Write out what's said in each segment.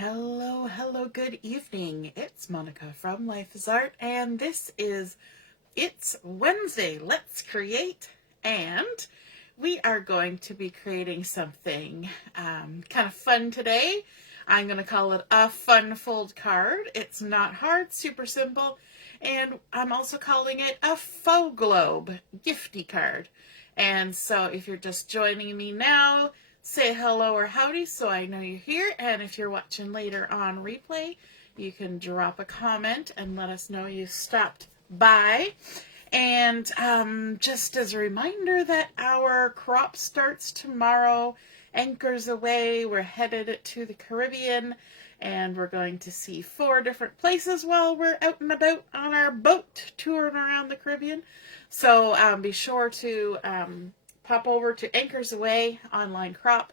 Hello, hello, good evening. It's Monica from Life is Art, and this is It's Wednesday. Let's create, and we are going to be creating something kind of fun today. I'm going to call it a fun fold card. It's not hard, super simple, and I'm also calling it a faux globe gifty card. And so if you're just joining me now, say hello or howdy so I know you're here, and if you're watching later on replay, you can drop a comment and let us know you stopped by. And just as a reminder that our crop starts tomorrow, anchors away, we're headed to the Caribbean, and we're going to see 4 different places while we're out and about on our boat touring around the Caribbean. So be sure to pop over to Anchors Away Online Crop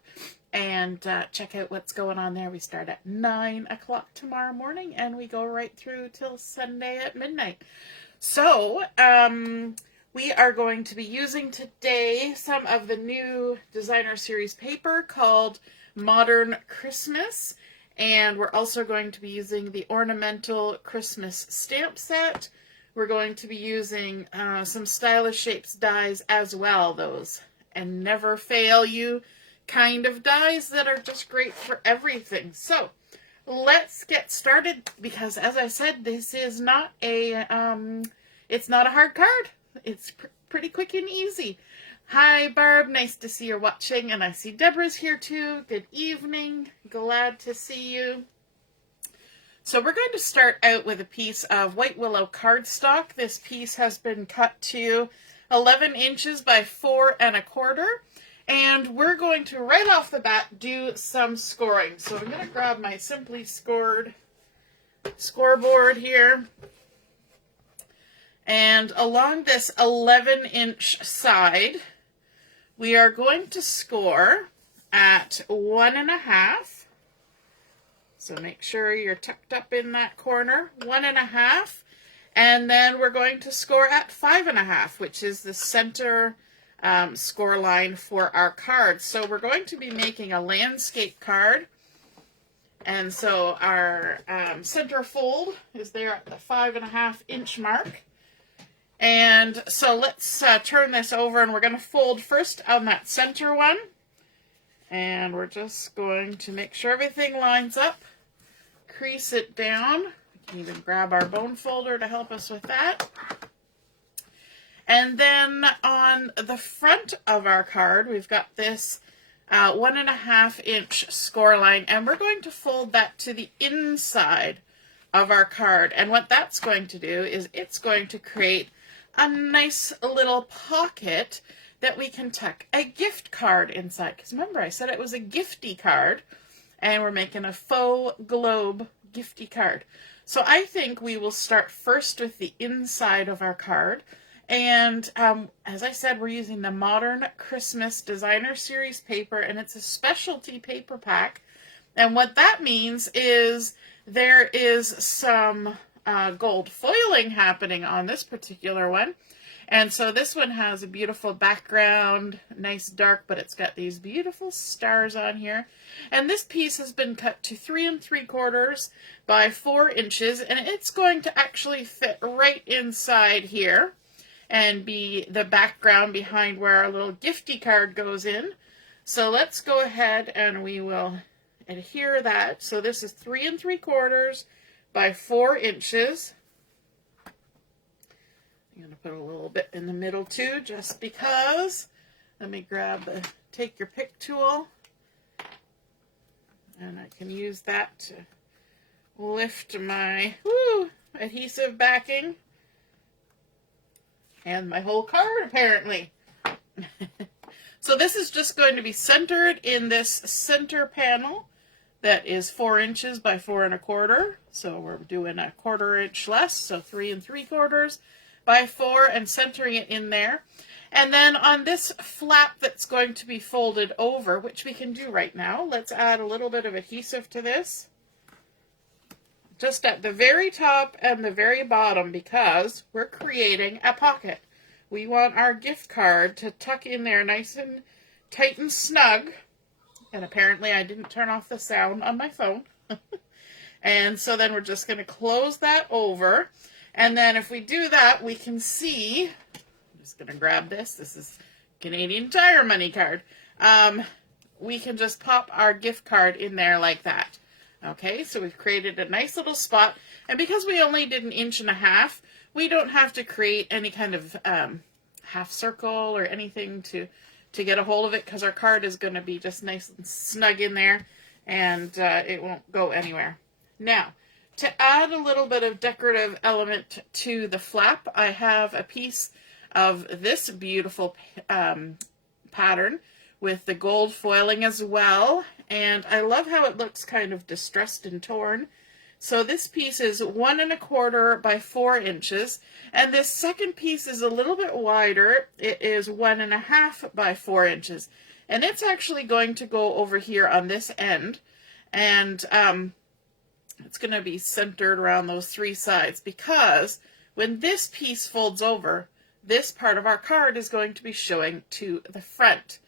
and check out what's going on there. We start at 9 o'clock tomorrow morning and we go right through till Sunday at midnight. So we are going to be using today some of the new designer series paper called Modern Christmas, and we're also going to be using the Ornamental Christmas stamp set. We're going to be using some stylish shapes dies as well, those and never fail you kind of dies that are just great for everything. So let's get started, because as I said, this is not a it's not a hard card. It's pretty quick and easy. Hi Barb, nice to see you're watching, and I see Deborah's here too. Good evening, glad to see you. So we're going to start out with a piece of white willow cardstock. This piece has been cut to 11 inches by 4 1/4. And we're going to, right off the bat, do some scoring. So I'm going to grab my Simply Scored scoreboard here. And along this 11-inch side, we are going to score at 1 1/2. So make sure you're tucked up in that corner, 1 1/2. And then we're going to score at 5 1/2, which is the center score line for our card. So we're going to be making a landscape card. And so our center fold is there at the 5 1/2 inch mark. And so let's turn this over, and we're going to fold first on that center one. And we're just going to make sure everything lines up. Crease it down. We can even grab our bone folder to help us with that. And then on the front of our card, we've got this 1 1/2 inch score line, and we're going to fold that to the inside of our card. And what that's going to do is it's going to create a nice little pocket that we can tuck a gift card inside. Because remember, I said it was a gifty card, and we're making a faux globe gifty card. So I think we will start first with the inside of our card. And as I said, we're using the Modern Christmas Designer Series paper, and it's a specialty paper pack. And what that means is there is some gold foiling happening on this particular one. And so this one has a beautiful background, nice dark, but it's got these beautiful stars on here. And this piece has been cut to 3 3/4 by 4 inches, and it's going to actually fit right inside here and be the background behind where our little gifty card goes in. So let's go ahead and we will adhere that. So this is 3 3/4 by 4 inches. I'm going to put a little bit in the middle too, just because. Let me grab the take your pick tool, and I can use that to lift my adhesive backing and my whole card, apparently. So this is just going to be centered in this center panel that is 4 inches by 4 1/4. So we're doing a 1/4 inch less, so 3 3/4 by 4, and centering it in there. And then on this flap that's going to be folded over, which we can do right now, let's add a little bit of adhesive to this. Just at the very top and the very bottom, because we're creating a pocket. We want our gift card to tuck in there nice and tight and snug. And apparently I didn't turn off the sound on my phone. And so then we're just going to close that over. And then if we do that, we can see, I'm just going to grab this. This is Canadian Tire money card. We can just pop our gift card in there like that. Okay, so we've created a nice little spot. And because we only did 1.5 inches, we don't have to create any kind of half circle or anything to get a hold of it, because our card is going to be just nice and snug in there, and it won't go anywhere. Now, to add a little bit of decorative element to the flap, I have a piece of this beautiful pattern with the gold foiling as well, and I love how it looks kind of distressed and torn. So this piece is 1 1/4 by 4 inches, and this second piece is a little bit wider. It is 1 1/2 by 4 inches, and it's actually going to go over here on this end, and it's going to be centered around those 3 sides, because when this piece folds over, this part of our card is going to be showing to the front.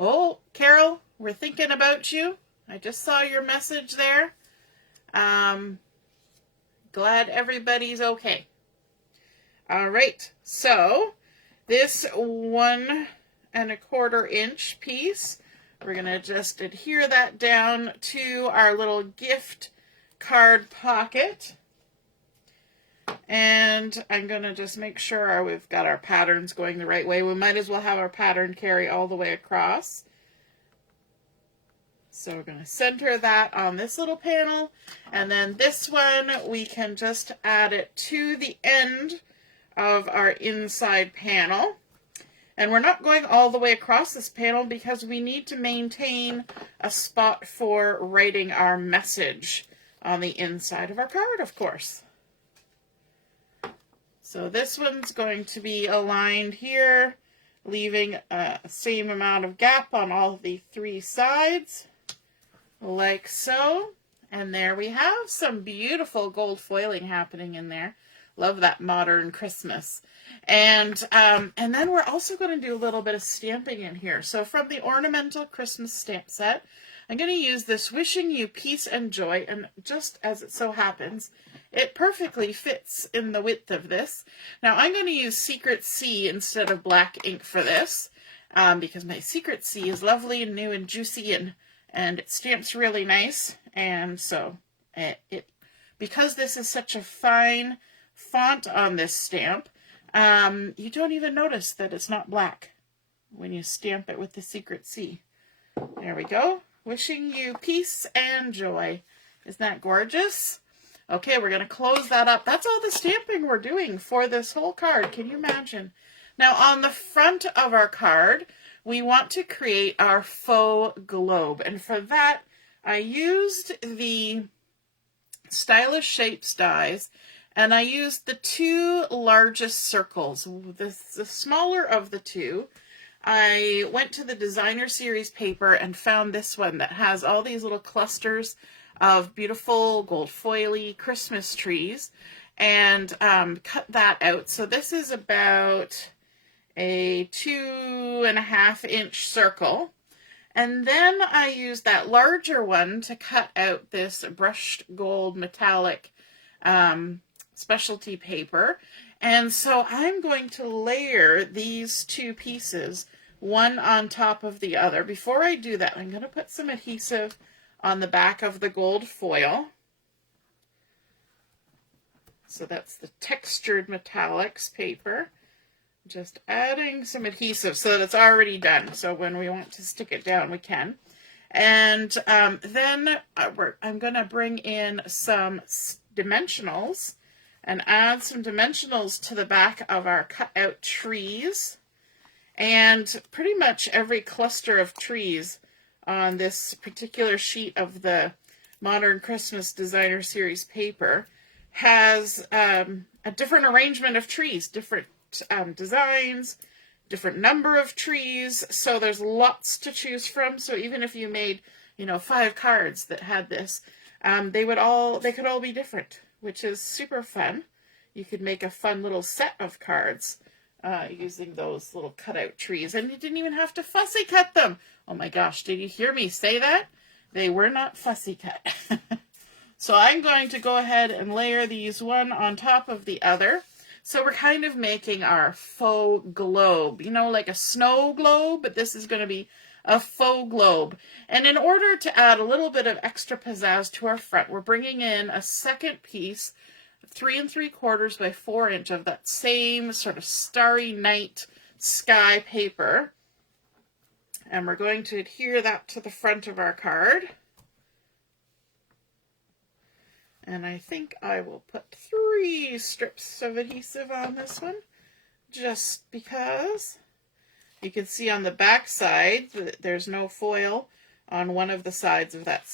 Oh, Carol, we're thinking about you. I just saw your message there. Glad everybody's okay. All right, so this 1 1/4 inch piece, we're going to just adhere that down to our little gift card pocket. And I'm going to just make sure we've got our patterns going the right way. We might as well have our pattern carry all the way across. So we're going to center that on this little panel. And then this one, we can just add it to the end of our inside panel. And we're not going all the way across this panel because we need to maintain a spot for writing our message on the inside of our card, of course. So this one's going to be aligned here, leaving a same amount of gap on all the 3 sides, like so. And there we have some beautiful gold foiling happening in there. Love that modern Christmas. And then we're also going to do a little bit of stamping in here. So from the Ornamental Christmas stamp set, I'm going to use this Wishing You Peace and Joy, and just as it so happens, it perfectly fits in the width of this. Now I'm going to use Secret C instead of black ink for this, because my Secret C is lovely and new and juicy, and it stamps really nice. And so because this is such a fine font on this stamp, you don't even notice that it's not black when you stamp it with the Secret C. There we go. Wishing you peace and joy. Isn't that gorgeous? Okay, we're going to close that up. That's all the stamping we're doing for this whole card. Can you imagine? Now, on the front of our card, we want to create our faux globe. And for that, I used the Stylish Shapes dies, and I used the 2 largest circles. The smaller of the 2, I went to the Designer Series paper and found this one that has all these little clusters of beautiful gold foily Christmas trees, and cut that out. So this is about a 2.5 inch circle. And then I used that larger one to cut out this brushed gold metallic specialty paper. And so I'm going to layer these 2 pieces, one on top of the other. Before I do that, I'm going to put some adhesive on the back of the gold foil. So that's the textured metallics paper. Just adding some adhesive so that it's already done. So when we want to stick it down, we can. And then I'm going to bring in some dimensionals and add some dimensionals to the back of our cut out trees. And pretty much every cluster of trees on this particular sheet of the Modern Christmas Designer Series paper has a different arrangement of trees, different designs, different number of trees. So there's lots to choose from. So even if you made, 5 cards that had this, they could all be different, which is super fun. You could make a fun little set of cards using those little cutout trees. And you didn't even have to fussy cut them. Oh my gosh, did you hear me say that? They were not fussy cut. So I'm going to go ahead and layer these one on top of the other. So we're kind of making our faux globe, you know, like a snow globe, but this is going to be a faux globe. And in order to add a little bit of extra pizzazz to our front, we're bringing in a second piece, 3 3/4 by 4 inch of that same sort of starry night sky paper. And we're going to adhere that to the front of our card. And I think I will put 3 strips of adhesive on this one, just because. You can see on the back side that there's no foil on one of the sides of that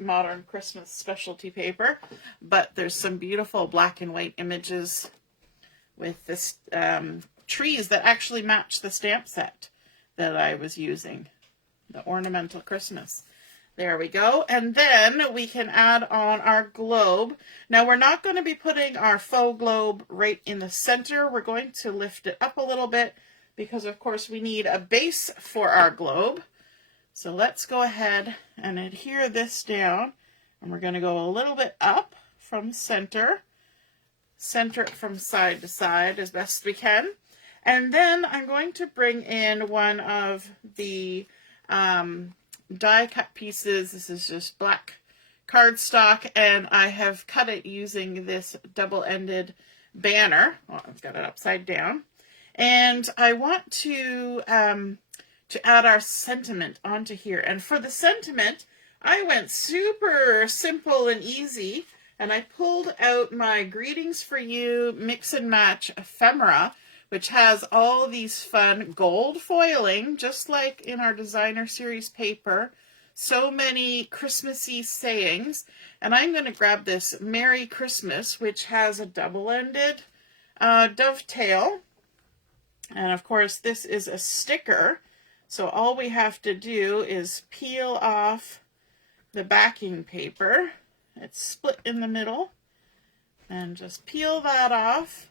modern Christmas specialty paper, but there's some beautiful black and white images with this trees that actually match the stamp set that I was using, the Ornamental Christmas. There we go. And then we can add on our globe. Now we're not going to be putting our faux globe right in the center. We're going to lift it up a little bit because of course we need a base for our globe. So let's go ahead and adhere this down, and we're going to go a little bit up from center. Center it from side to side as best we can. And then I'm going to bring in one of the die cut pieces. This is just black cardstock, and I have cut it using this double-ended banner. Well, I've got it upside down. And I want to add our sentiment onto here. And for the sentiment, I went super simple and easy, and I pulled out my Greetings for You Mix and Match Ephemera, which has all these fun gold foiling, just like in our designer series paper. So many Christmassy sayings. And I'm going to grab this Merry Christmas, which has a double-ended dovetail. And of course, this is a sticker. So all we have to do is peel off the backing paper. It's split in the middle. And just peel that off.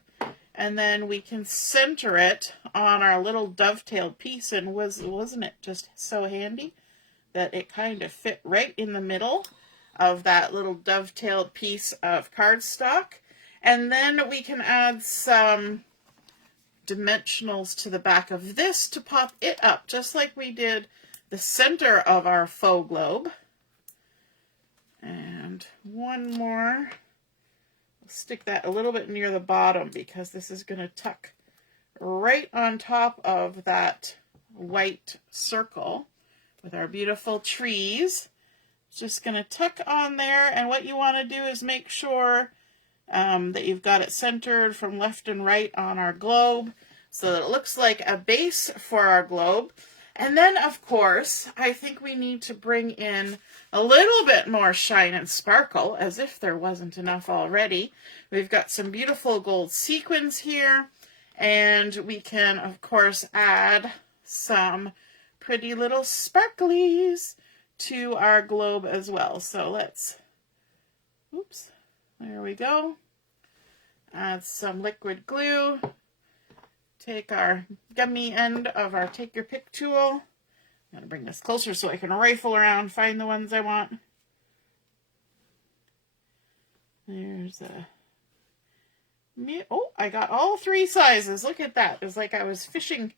And then we can center it on our little dovetailed piece. And wasn't it just so handy that it kind of fit right in the middle of that little dovetailed piece of cardstock? And then we can add some dimensionals to the back of this to pop it up, just like we did the center of our faux globe. And one more. Stick that a little bit near the bottom because this is going to tuck right on top of that white circle with our beautiful trees. It's just going to tuck on there, and what you want to do is make sure that you've got it centered from left and right on our globe so that it looks like a base for our globe. And then, of course, I think we need to bring in a little bit more shine and sparkle, as if there wasn't enough already. We've got some beautiful gold sequins here, and we can, of course, add some pretty little sparklies to our globe as well. So let's, oops, there we go. Add some liquid glue. Take our gummy end of our Take Your Pick tool. I'm going to bring this closer so I can rifle around, find the ones I want. There's a... Oh, I got all 3 sizes. Look at that. It's like I was fishing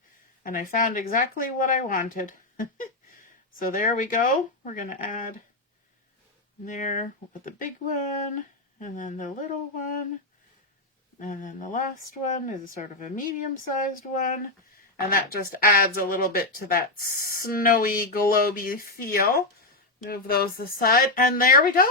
and I found exactly what I wanted. So there we go. We're going to add there. We'll put the big one and then the little one. And then the last one is sort of a medium-sized one. And that just adds a little bit to that snowy, globy feel. Move those aside. And there we go.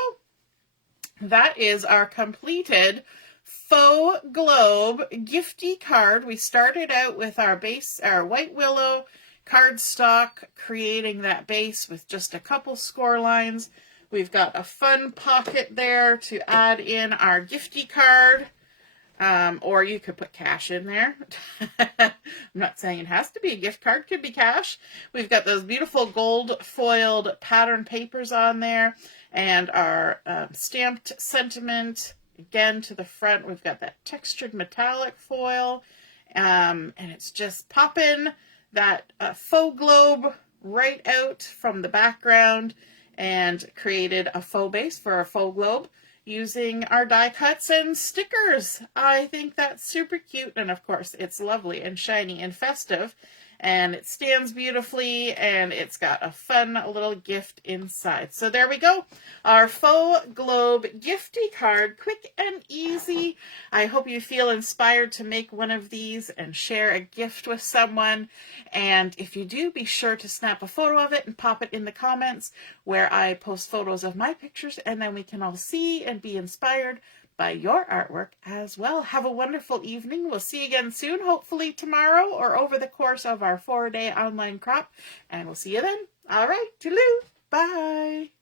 That is our completed faux globe Gifty card. We started out with our base, our white willow cardstock, creating that base with just a couple score lines. We've got a fun pocket there to add in our Gifty card. Or you could put cash in there. I'm not saying it has to be a gift card. Could be cash. We've got those beautiful gold foiled pattern papers on there. And our stamped sentiment. Again, to the front, we've got that textured metallic foil. And it's just popping that faux globe right out from the background, and created a faux base for our faux globe using our die cuts and stickers. I think that's super cute, and of course it's lovely and shiny and festive, and it stands beautifully, and it's got a fun little gift inside. So there we go, our faux globe Gifty card, quick and easy. I hope you feel inspired to make one of these and share a gift with someone. And if you do, be sure to snap a photo of it and pop it in the comments where I post photos of my pictures, and then we can all see and be inspired by your artwork as well. Have a wonderful evening. We'll see you again soon, hopefully tomorrow or over the course of our 4-day online crop, and we'll see you then. All right, toodaloo. Bye.